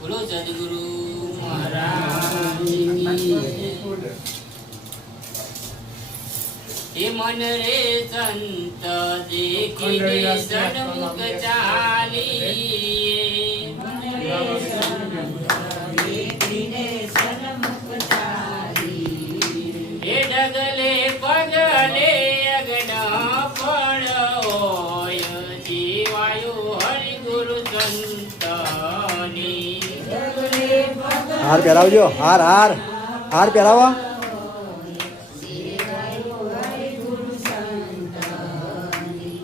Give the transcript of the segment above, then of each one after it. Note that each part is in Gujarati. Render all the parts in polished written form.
બોલો સદગુરુ મહારાજ હે મન રે સંત દેખીને સન્મુખ ચાલી હે ડગલે પગલે અગ્ન ફળ હોય જીવાયો હરિ ગુરુ સંતની હાર પહેરાવજો હાર હાર હાર પહેરાવો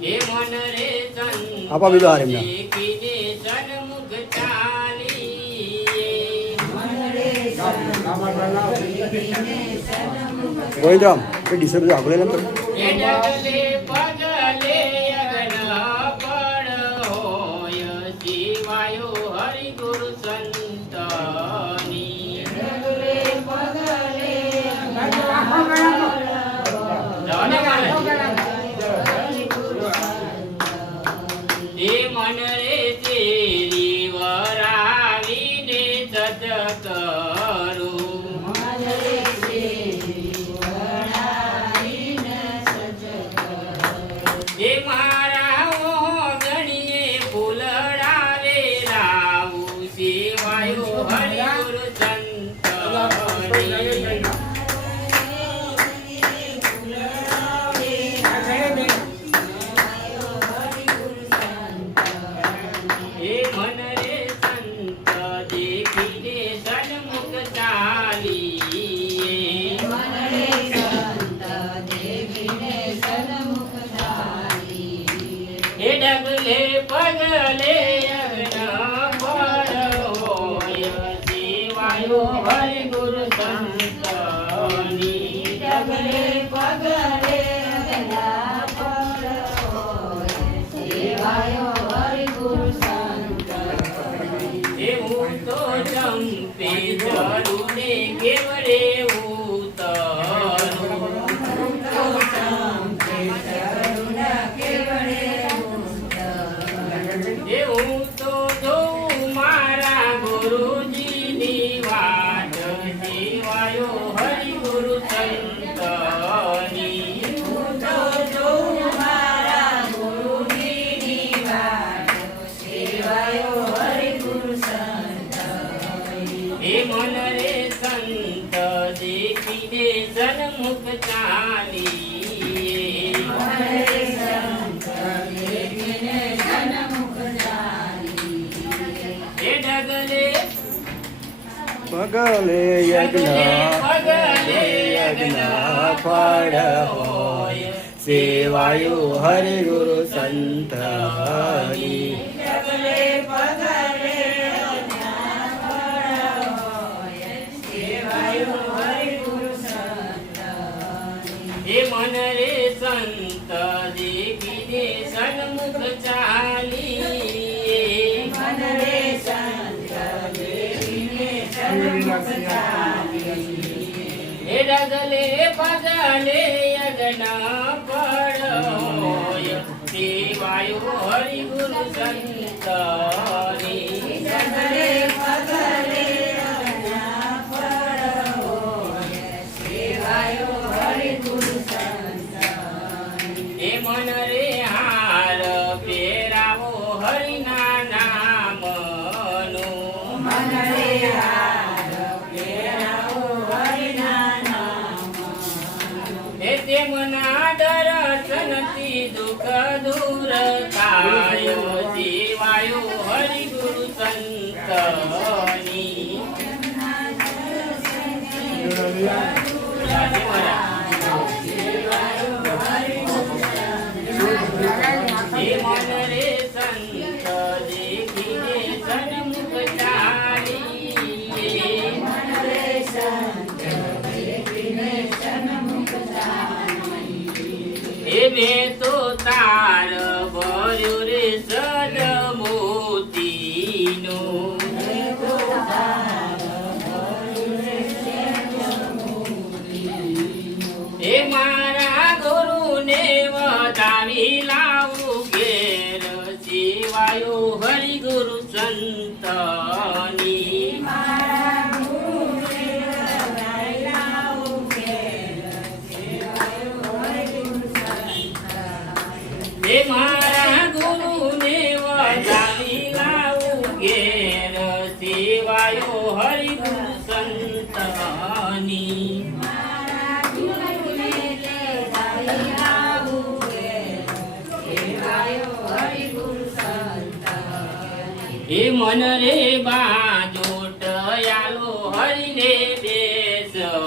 હે મન રે સંત આપો બીજો હાર એમને દેખીને સન્મુખ ચાલી ગોવિંદરામ એ ડીસર બધું આગળ લઈને હે ડગલે પગલે અગ્ન ફળ હોય જીવાયો હરિ ગુરુ સંતની હે મન રે તેરી વરાવીને સત કરું હે મારા ગણીએ ફૂલડાવે રાવું સેવાયો હરિ ગુરુ સંતની હે મન રે સંત દેખીને સન્મુખ ચાલી હે ડગલે પગલે અગ્ન ફળ હોય સેવાયો હરિ ગુરુ સંતની ડગલે પગલે અગ્ન ફળ હોય સેવાયો હરિ ગુરુ સંતની હું તો ચંપે ચરુને કેવડે ઉતરું હું તો જોઉં મારા ગુરુજીની વાટ સેવાયો હરિ ગુરુ સંતની હું તો જોઉં મારા ગુરુજીની વાટ સેવાયો હરિ ગુરુ સંતની હે મન રે સંત દેખીને સન્મુખ ચાલી હે ડગલે પગલે યજ્ઞ ફળ હોય સેવાયો હરિ ગુરુ સંતની ડગલે પગલે હે મન રે સંત દેખીને સન્મુખ ચાલી મન રે સંત દેખીને સન્મુખ ચાલી હે ડગલે પગલે અગ્ન ફળ હોય સેવાયો હરિ ગુરુ સંતની ડગલે પગલે અગ્ન ફળ હોય સેવાયો હરિ ગુરુ હે મન રે હાર પહેરાવો હરિના નામનો મન રે હાર પહેરાવો હરિના નામનો હે તેમના દર્શનથી દુઃખ દૂર થાય જીવાયો હરિ ગુરુ સંતની હે મન રે સંત દેખીને સન્મુખ ચાલી મન રે સંત દેખીને સન્મુખ ચાલી હે મેં તો તાર ભર્યો રે સદ મોતીનો હે મારા ગુરુને વધાવી લાવું ઘેર સેવાયો હરિ ગુરુ સંતની સેવાયો હરિ ગુરુ સંતની એ મન રે બાજોટ યાલો હરિને બેસવા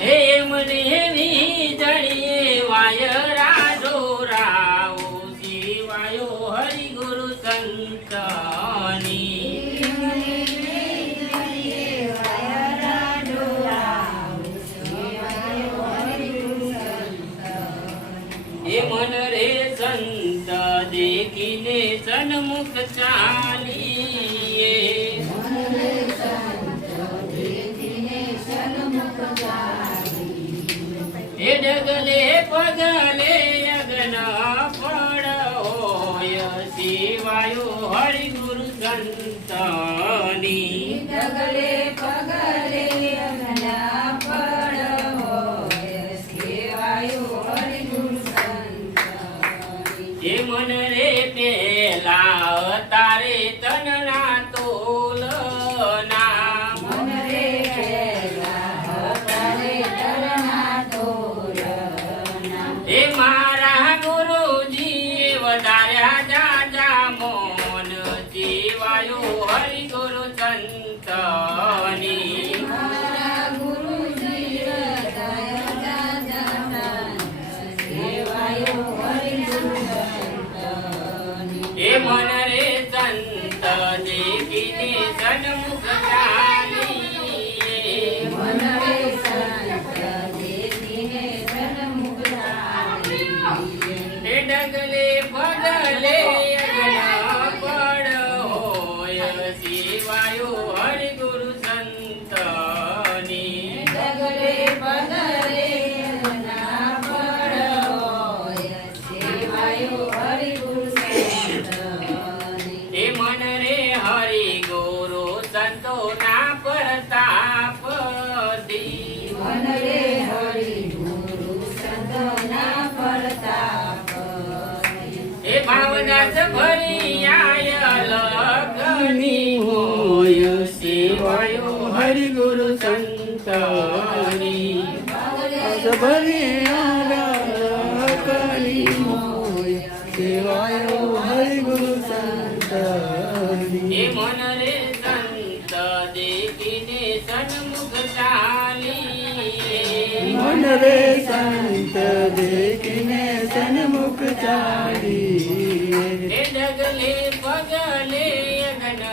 હે મને વીજળીએ વાયરા ડોરાઓ સેવાયો હરિ ગુરુ સંતની એ મન રે સંત દેખીને સન્મુખ ચાલીએ એ ડગલે પગલે યજ્ઞ ફળ હોય સેવાયો હરિ ગુરુ સંતની ડગલે પગલે યજ્ઞ ફળ હોય સેવાયો હરિ ગુરુ સંતની એ મન રે પેલા તારે તનના તોલના મન રે પહેલા તારે તરના તોલના એ મારા ગુરુજી વધાર્યા જાજા મોન જીવાયો હરિ ગુરુ સંતની મારા ગુરુજી હૃદય દાદા સેવાયો હરિ ગુરુ સંતની એ મન રે સંત દેખીને સન્મુખ ચાલીએ મન રે સંત દેખીને સન્મુખ ચાલીએ એ ડગલે પગલે યજ્ઞ ફળ હોય સેવાયો હરિ ગુરુ સંતની ડગલે પગલે યજ્ઞ ફળ હોય સેવાયો હરિ ગુરુ સંતની એ મન રે હરિ ગુરુ સંતોના પ્રતાપથી મન રે હરિ ગુરુ સંતોના પ્રતાપ એ ભાવદાસ ભરિયા લગની હોય સેવાયો હરિ ગુરુ સંતની સેવાયો હરિ ગુરુ સંતની એ મન રે સંત દેખીને સન્મુખ ચાલીએ મન રે સંત દેખીને સન્મુખ ચાલીએ એ ડગલે પગલે યજ્ઞ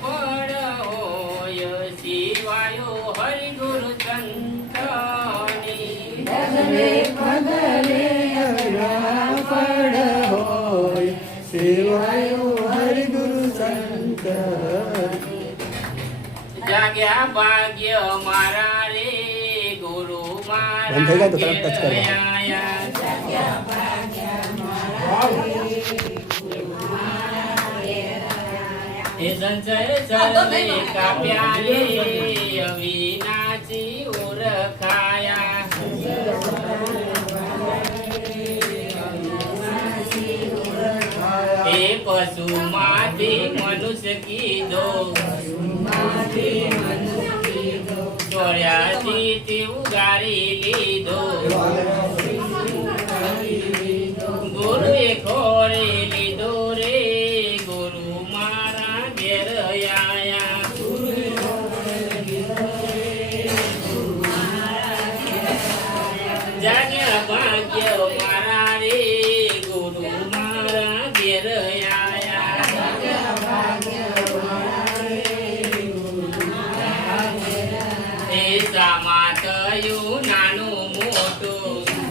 ફળ હોય સેવાયો હરિ ગુરુ સંતની ડગલે પગલે અગરા ફળ હોય સેવાયો હરિ ગુરુ સંત જાગ્યા ભાગ્ય મારા રે ગુરુ બંધ થઈ જાય તો તરત ટચ કરો. એ સંચય ચરણે કાપ્યા રે અવિનાશી ઓળખાયા એ પશુમાંથી મનુષ્ય કીધો ચોર્યાથી તે ઉગારી લીધો ગુરુએ ખોરે લીધો રે ગુરુ મારા ઘેર આયા જાગ્યા ભાગ્ય મારા રે ગુરુ મારા ઘેર આયા એ સામા થયું નાનું મોટું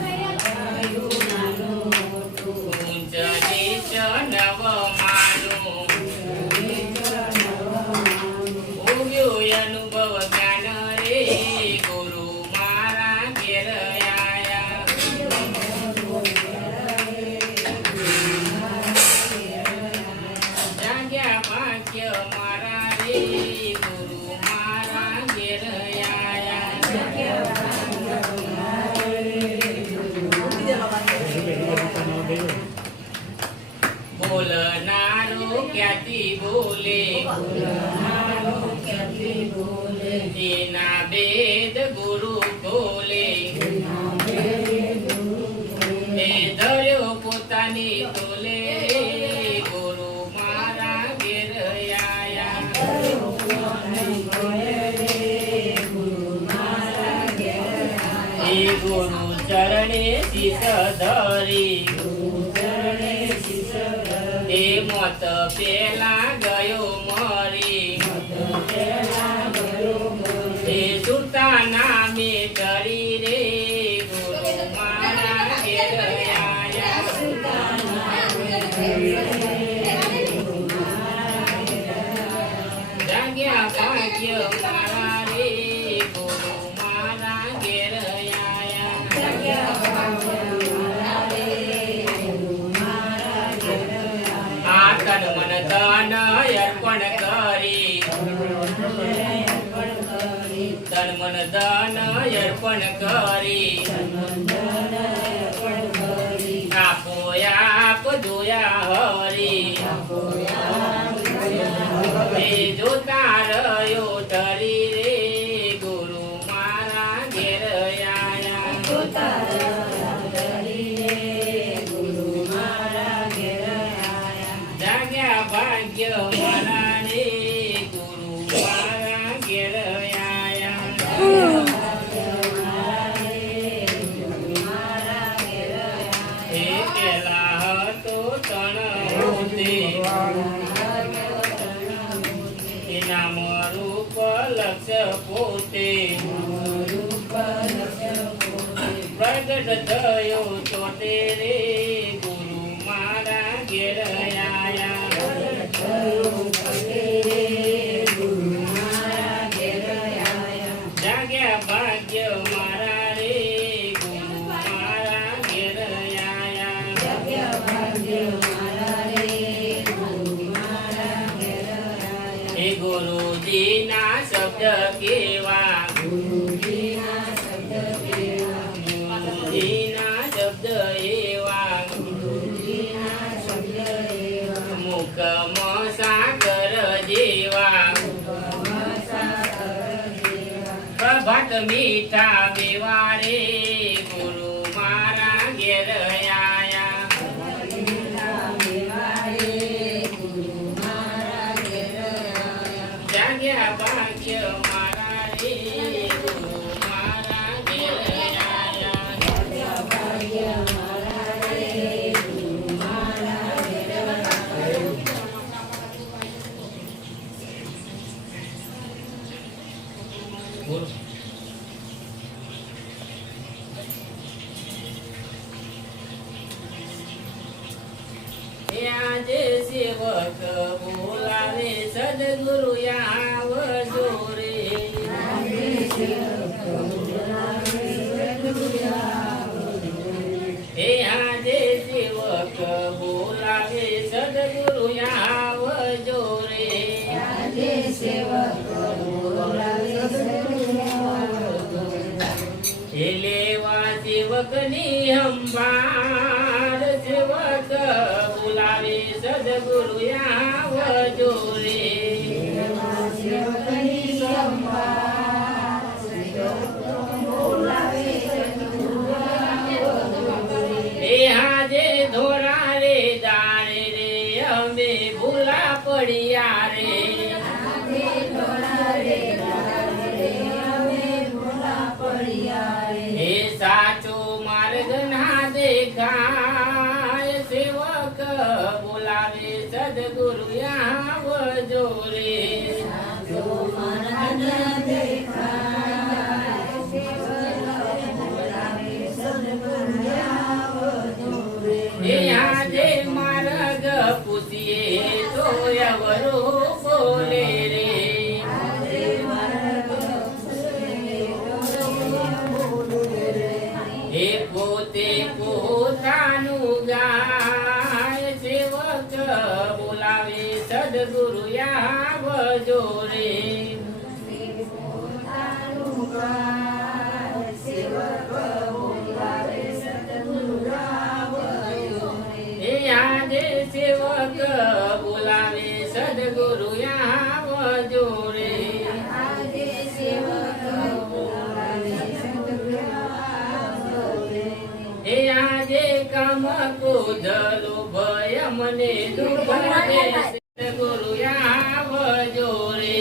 એના વેદ ગુરુ ખોલે એ ધર્યો પોતાની તોલે ગુરુ મારા ઘેર આયા એ ગુરુ ચરણે શીશ ધરી એ મોત પેલા ગયો મરી એ સુરતા નામે કરી રે ગુરુ મારા ઘેર જાગ્યા ભાગ્ય મારા રે ગુરુ મારા ઘેર આ તન મન ધન અર્પણ કરી તન મન ધન અર્પણ કરી આપો આપ જોયા હરી એ જોતા રહ્યો ધરી રે ગુરુ મારા ઘેર જાગ્યા ભાગ્ય મારા રે ગુરુ મારા ઘેર એ પેલા હતો તણ એના રૂપ લક્ષ પોતે પ્રગટ થયો ચોટે રે ગુરુ મારા ઘેર જાગ્યા ભાગ્ય મારા રે ગુરુ મારા ઘેર એ ગુરુજીના શબ્દ કેવા ગુરુજીના શબ્દ એવા મુખમાં સાગર જેવા પ્રભાત મીઠા બેવા રે ગુરુ મારા ઘેર જાગ્યા ભાગ્ય મારા રે ગુરુ મારા ઘેર બોલો. આજે સેવક બોલાવે સદગુરુ આવજો રે આજે સેવક બોલાવે સદગુરુ આવજો રે એ લેવા સેવકની અંબાર સેવક બોલાવે સદગુરુ આવજો રે એ આજે ધોરા રે દાડે રે અમે ભૂલા પડ્યા રે એ સાચો માર્ગ ના દેખાય સેવક બોલાવે સદગુરુ આવજો રે એ આજે માર્ગ પૂછીએ તો અવરો બોલે રે એ પોતે પોતાનું ગાય સેવક બોલાવે સદગુરુ આવજો રે એ આજે સેવક બોલાવે સદગુરુ કુદલો ભય મને દુઃખ દે ગુરુ આવજો રે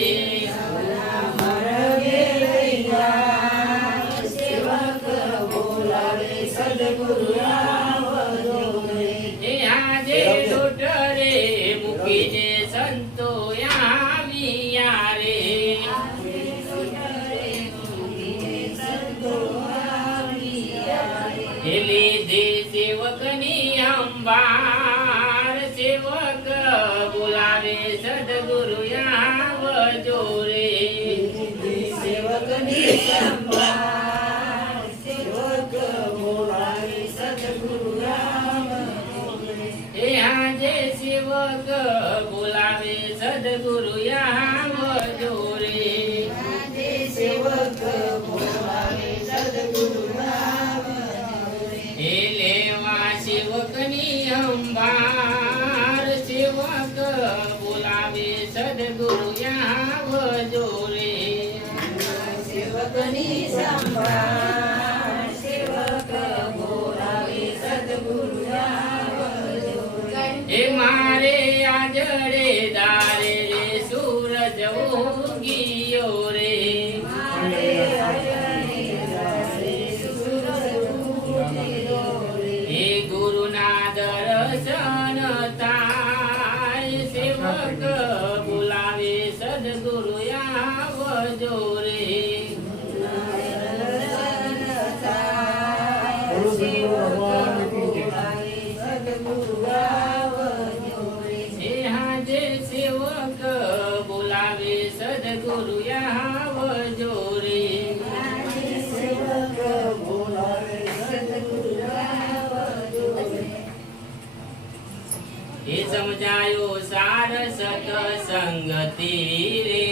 માર્ગે લઈ જા સેવક બોલાવે સદગુરુ આવજો રે એ આજે લૂંટરે મૂકીને સંતો આવ્યા રે એ લીધે સેવકની અંબાર સેવક બોલાવે સદગુરુ આવજો રે સેવકની સંભાળ સેવક બોલાવે સદગુરુ એ આજે સેવક બોલાવે સદગુરુ આવજો રે આજે સેવક બોલાવે સદગુરુ એ લેવા સેવકની અંબાર સેવક બોલાવે સદગુરુ આવજો રે સેવકની સંભાળ સેવક બોલાવે સદગુરુ એ મારે આજડે દારે રે સૂરજ ઉગિયો રે એ ગુરુના દર્શન થાય સેવક બોલાવે સદગુરુ આવજો રે એ હાજે સેવક બોલાવે સદગુરુ આવજો રે એ સમજાયો સાર સત્સંગતિ રે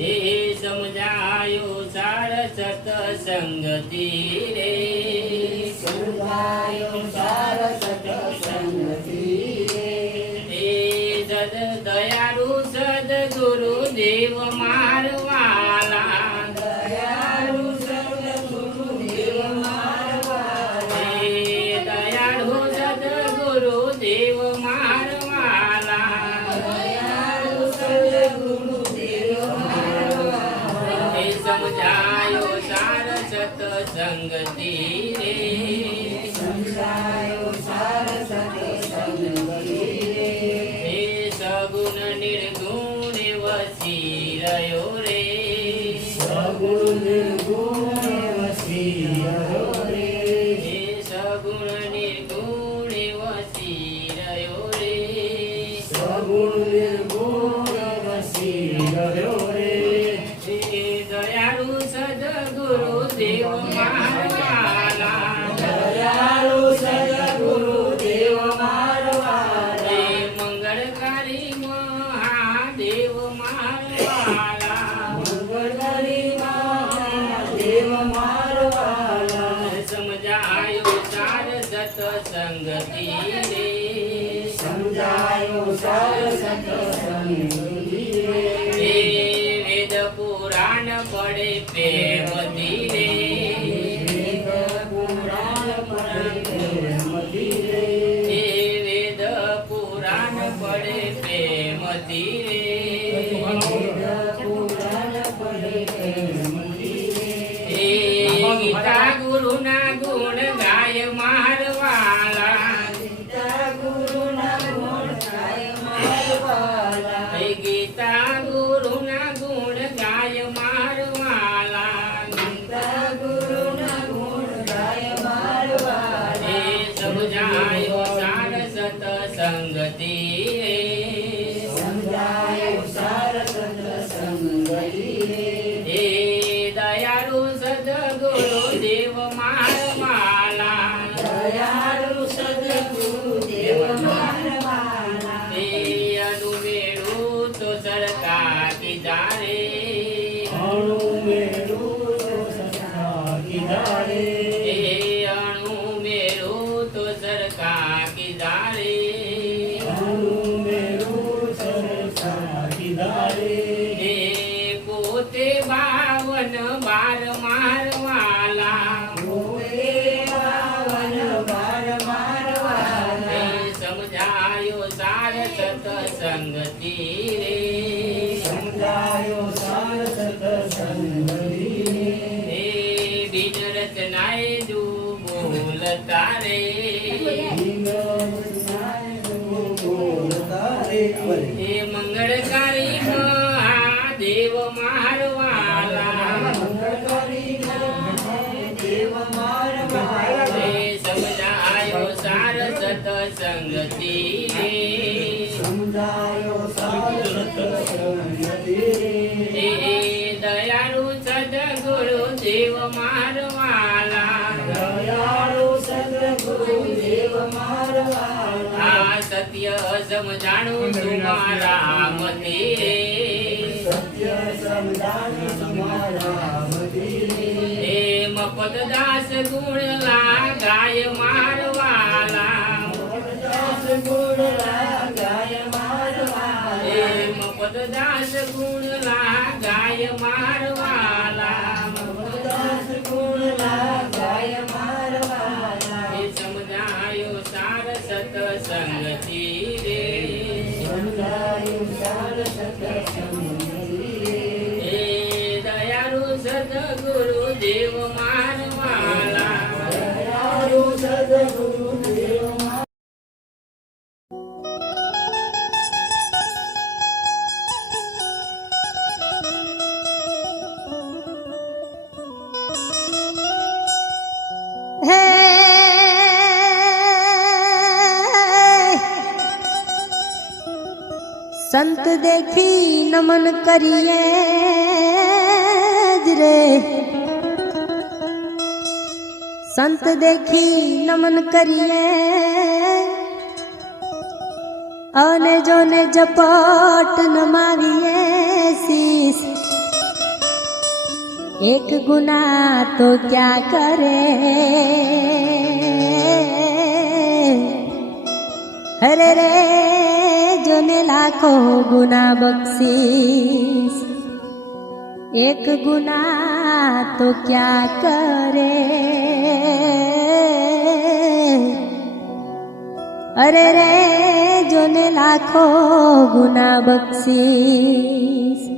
એ સમજાયો સાર સત્સંગતિ રે એ સદ દયાળુ સદગુરુ દેવ મારવાલા દયાળુ સદગુરુ દેવ મારવાલા એ દયાળુ સદગુરુ દેવ મારવાલા દયાળુ સદગુરુ દેવ મારવાલા એ સમજાયો સાર સત્સંગતિ રે સમજાયો સાર સત્સંગતિ એ સગુણ નિર્ગુણ વસી રહ્યો રે સગુણ ગુણ વસી રહ્યો રે એ સગુણ નિર્ગુણ વસી રહ્યો રે સગુણ ગુણ વસી રહ્યો રે એ દયાળુ સદગુરુ દેવ મારવાલા દયાળુ સદગુરુ દેવ મારવાલા એ મંગળકારી મહાદેવ મારવાલા મંગળકારી મહાદેવ મારવાલા સમજાયો સાર સત્સંગતિ રે સમજાયો સાર સત્સંગતિ રે એ વેદ પુરાણ પડે પ્રેમથી રે વેદ પુરાણ પડે પ્રેમથી રે એ વેદ પુરાણ પડે પ્રેમથી રે વેદ પુરાણ પડે પ્રેમથી રે એ ગીતા ગુરુના ગુણ ગાય મારવાલા ગીતા ગુરુના ગુણ ગાય મારવાલા એ ગીતા ગુરુના ગુણ ગાય મારવાલા ગીતા ગુરુના ગુણ ગાય મારવાલા એ સમજાયો સાર સત્સંગતિ રે સમજાયો સાર સત્સંગતિ રે એ દયાળુ સદગુરુ દેવ મારવાલા દયાળુ સદગુરુ દેવ મારવાલા એ અનુમેરું તો સરકાર કીધા રે એ અણુમેરું તો સરકાર કીધા રે એ પોતે 52 બાર માર હે મંગળકારી મહાદેવ મારવાલા દેવ મારવાલા હે સમજાયો સાર સતસંગથી સમજાયો હે દયાળુ સદગુરુ દેવ મારવાલા દયાળુ સદગુરુ દેવ મારવાલા આ સત્ય સમજાણું તમારા મતે સત્ય સમજાણું તમારા મતે હે મપતદાસ ગુણ લાગાય મારવાલા દાસ ગુણ લાગાય મારવાલા હે મપતદાસ ગુણ લાગાય મારવાલા દાસ ગુણ લાગાય મારવાલા હે સમજાયો સાર સતસંગથી રે સમજાયું સાર સત્સંગથી હે દયાળુ સદગુરુ દેવ મારવાલા દયાળુ સદગુરુ દેવ હે સંત દેખી નમન કરીએ જ રે સંત દેખી નમન કરીએ અને જોને ઝપટ નમાવીએ શીશ एक गुना तो क्या करे हरे रे जोने लाखों गुना बख्शीश एक गुना तो क्या करे अरे रे जोने लाखों गुना बख्शीश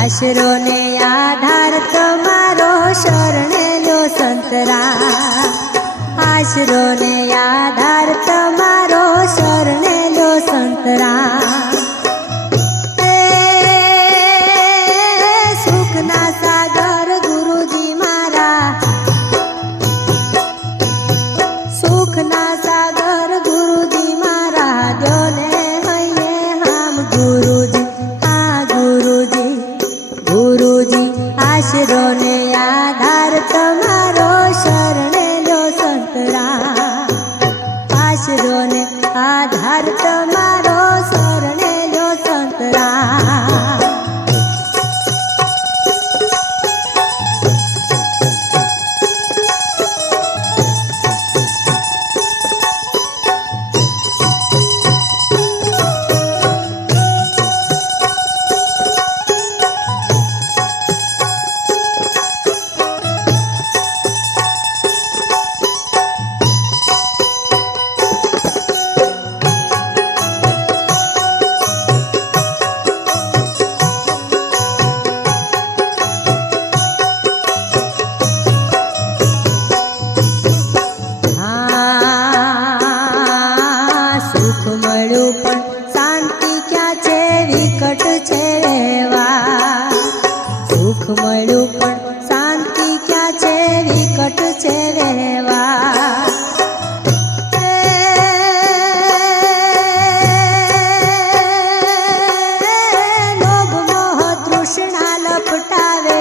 आशरो ने आधार तुम्हारो शरणे लो संतरा आशरो ने आधार तुम्हारो शरणे लो संतरा सुख ना सागर गुरुजी मारा सुख ना सागर गुरुजी मारा द्योने हईने हम गुरुजी हाँ गुरुजी गुरुजी आशरो ने आधार तुम्हारो शरणे लो संतरा आशरो ने आधार तुम्हारो शरणे लो संतरा સુખ મળ્યું પણ શાંતિ ક્યાં છે વિકટ છે રેવા સુખ મળ્યું પણ શાંતિ ક્યાં છે વિકટ છે રેવા લોભ મોહ તૃષ્ણા લપટાવે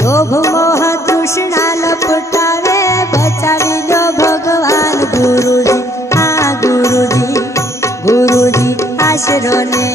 લોભ મોહ તૃષ્ણા લપટાવે બચાવી લો ભગવાન ગુરુજી આ ગુરુજી ગુરુજી આશરો ને